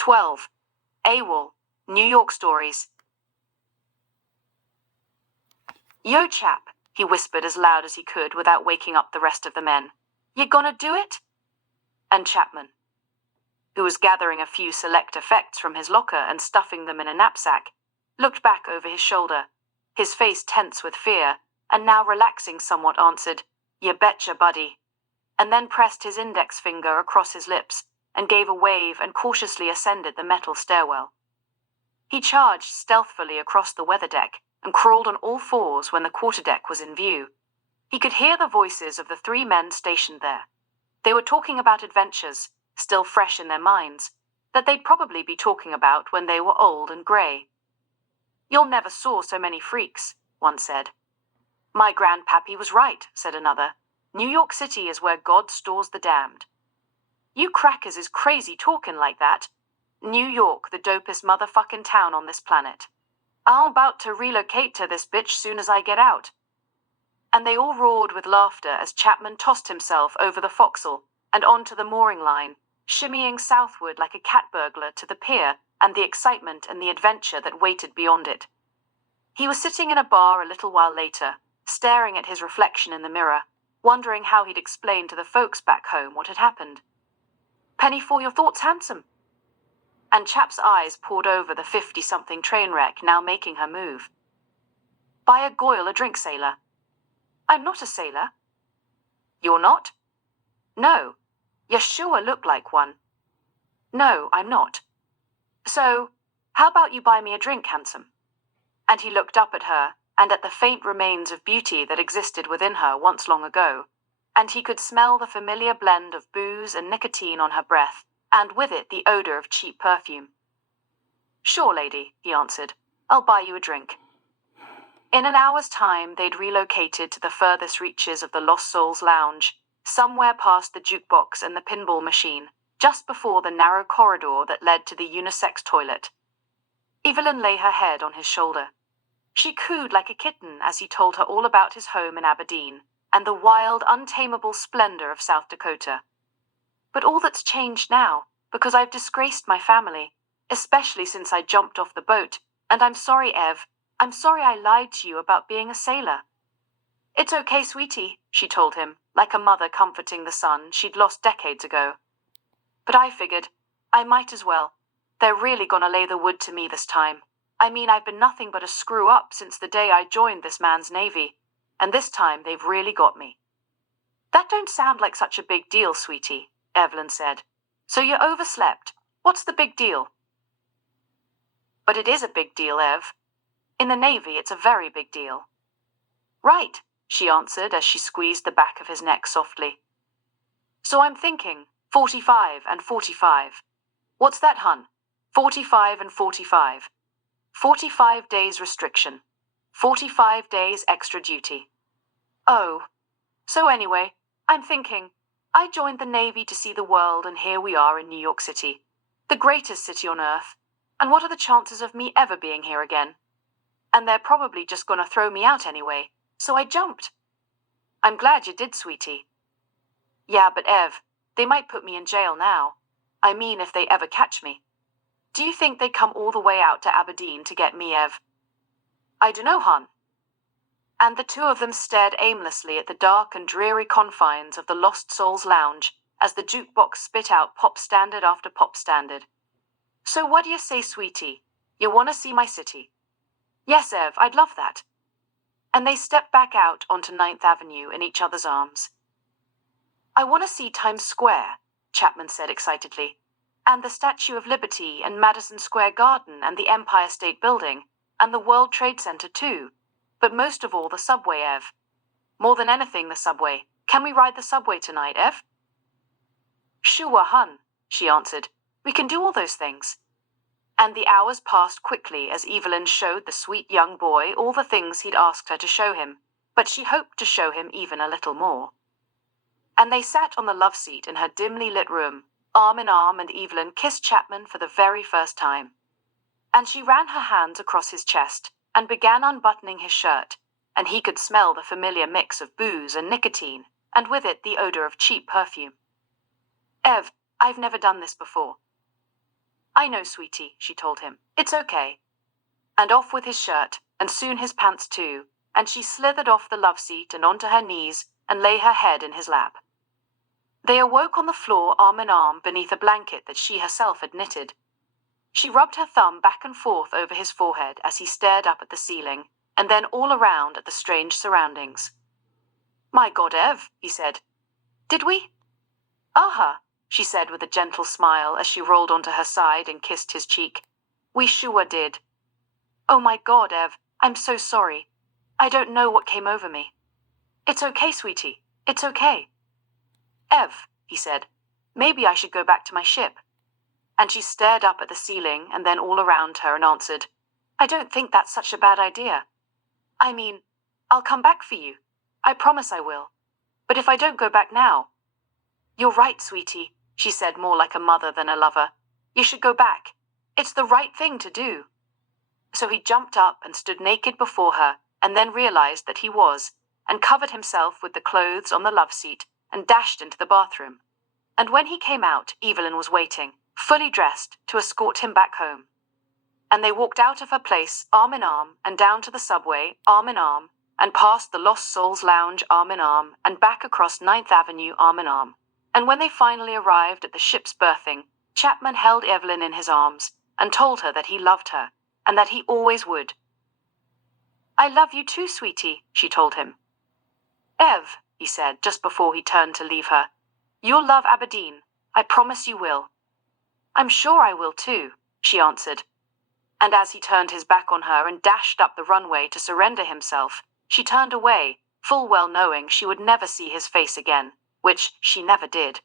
12. Awol, New York Stories. "Yo, chap," he whispered as loud as he could without waking up the rest of the men. "You gonna do it?" And Chapman, who was gathering a few select effects from his locker and stuffing them in a knapsack, looked back over his shoulder, his face tense with fear, and now relaxing somewhat answered, "You betcha, buddy," and then pressed his index finger across his lips and gave a wave and cautiously ascended the metal stairwell. He charged stealthily across the weather deck and crawled on all fours when the quarterdeck was in view. He could hear the voices of the 3 men stationed there. They were talking about adventures, still fresh in their minds, that they'd probably be talking about when they were old and grey. "You'll never saw so many freaks," one said. "My grandpappy was right," said another. "New York City is where God stores the damned." "You crackers is crazy talking like that. New York, the dopest motherfucking town on this planet. I'm about to relocate to this bitch soon as I get out." And they all roared with laughter as Chapman tossed himself over the forecastle and onto the mooring line, shimmying southward like a cat burglar to the pier and the excitement and the adventure that waited beyond it. He was sitting in a bar a little while later, staring at his reflection in the mirror, wondering how he'd explain to the folks back home what had happened. "Penny for your thoughts, handsome?" And Chap's eyes pored over the 50-something train wreck now making her move. "Buy a Goyle a drink, sailor." "I'm not a sailor." "You're not?" "No." "You sure look like one." "No, I'm not." "So, how about you buy me a drink, handsome?" And he looked up at her and at the faint remains of beauty that existed within her once long ago, and he could smell the familiar blend of booze and nicotine on her breath, and with it the odor of cheap perfume. "Sure, lady," he answered. "I'll buy you a drink." In an hour's time, they'd relocated to the furthest reaches of the Lost Souls Lounge, somewhere past the jukebox and the pinball machine, just before the narrow corridor that led to the unisex toilet. Evelyn lay her head on his shoulder. She cooed like a kitten as he told her all about his home in Aberdeen and the wild, untamable splendor of South Dakota. "But all that's changed now, because I've disgraced my family, especially since I jumped off the boat, and I'm sorry, Ev. I'm sorry I lied to you about being a sailor." "It's okay, sweetie," she told him, like a mother comforting the son she'd lost decades ago. "But I figured, I might as well. They're really gonna lay the wood to me this time. I mean, I've been nothing but a screw-up since the day I joined this man's navy, and this time they've really got me." "That don't sound like such a big deal, sweetie," Evelyn said. "So you overslept. What's the big deal?" "But it is a big deal, Ev. In the Navy, it's a very big deal." "Right," she answered as she squeezed the back of his neck softly. "So I'm thinking, 45 and 45. What's that, hun? 45 and 45. 45 days restriction. 45 days extra duty." "Oh. So anyway, I'm thinking, I joined the Navy to see the world, and here we are in New York City, the greatest city on earth, and what are the chances of me ever being here again? And they're probably just gonna throw me out anyway, so I jumped." "I'm glad you did, sweetie." "Yeah, but Ev, they might put me in jail now. I mean, if they ever catch me. Do you think they'd come all the way out to Aberdeen to get me, Ev?" "I dunno, hon." And the two of them stared aimlessly at the dark and dreary confines of the Lost Souls Lounge as the jukebox spit out pop standard after pop standard. "So what do you say, sweetie? You want to see my city?" "Yes, Ev, I'd love that." And they stepped back out onto 9th Avenue in each other's arms. "I want to see Times Square," Chapman said excitedly, "and the Statue of Liberty and Madison Square Garden and the Empire State Building and the World Trade Center too. But most of all, the subway, Ev. More than anything, the subway. Can we ride the subway tonight, Ev?" "Sure, hun," she answered. "We can do all those things." And the hours passed quickly as Evelyn showed the sweet young boy all the things he'd asked her to show him, but she hoped to show him even a little more. And they sat on the love seat in her dimly lit room, arm in arm, and Evelyn kissed Chapman for the very first time. And she ran her hands across his chest and began unbuttoning his shirt, and he could smell the familiar mix of booze and nicotine, and with it the odor of cheap perfume. "Ev, I've never done this before." I know, sweetie, she told him. It's okay. And off with his shirt, and soon his pants too, and she slithered off the love seat and onto her knees and lay her head in his lap. They awoke on the floor arm in arm beneath a blanket that she herself had knitted. She rubbed her thumb back and forth over his forehead as he stared up at the ceiling, and then all around at the strange surroundings. My God, Ev, he said. Did we? Aha, she said with a gentle smile as she rolled onto her side and kissed his cheek. We sure did. Oh my God, Ev, I'm so sorry. I don't know what came over me. It's okay, sweetie. It's okay. Ev, he said, maybe I should go back to my ship. And she stared up at the ceiling and then all around her and answered, I don't think that's such a bad idea. I mean, I'll come back for you. I promise I will. But if I don't go back now... You're right, sweetie, she said more like a mother than a lover. You should go back. It's the right thing to do. So he jumped up and stood naked before her, and then realized that he was, and covered himself with the clothes on the love seat, and dashed into the bathroom. And when he came out, Evelyn was waiting, fully dressed, to escort him back home. And they walked out of her place, arm in arm, and down to the subway, arm in arm, and past the Lost Souls Lounge, arm in arm, and back across 9th Avenue, arm in arm. And when they finally arrived at the ship's berthing, Chapman held Evelyn in his arms and told her that he loved her, and that he always would. I love you too, sweetie, she told him. Ev, he said just before he turned to leave her, you'll love Aberdeen. I promise you will. I'm sure I will too, she answered. And as he turned his back on her and dashed up the runway to surrender himself, she turned away, full well knowing she would never see his face again, which she never did.